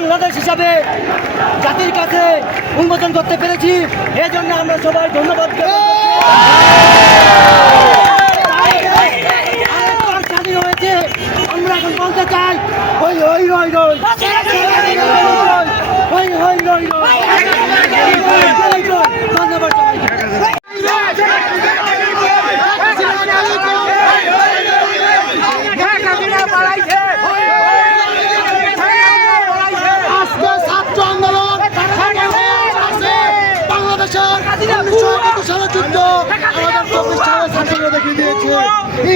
বাংলাদেশ হিসাবে জাতির কাছে উন্মোচন করতে পেরেছি। এই জন্য আমরা সবাই ধন্যবাদ স্বাধীন হয়েছে। আমরা এখন বলতে চাই হই হই রই রই হই হই রই রই। ধন্যবাদ সবাইকে।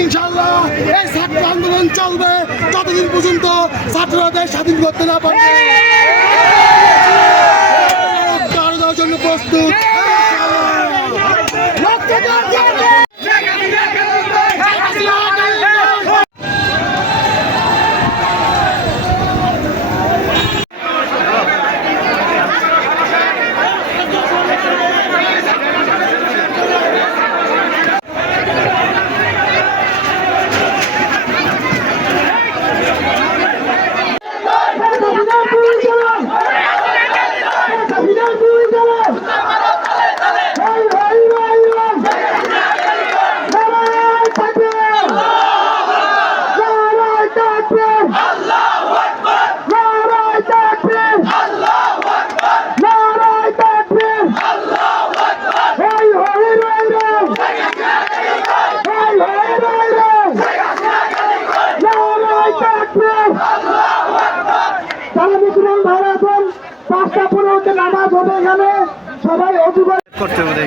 ইনশাআল্লাহ এই ছাত্র আন্দোলন চলবে যতদিন পর্যন্ত ছাত্রদের স্বাধীন করতে না পারবে। দেওয়ার জন্য প্রস্তুত। নামাজ হবে এখানে সবাই করতে হবে।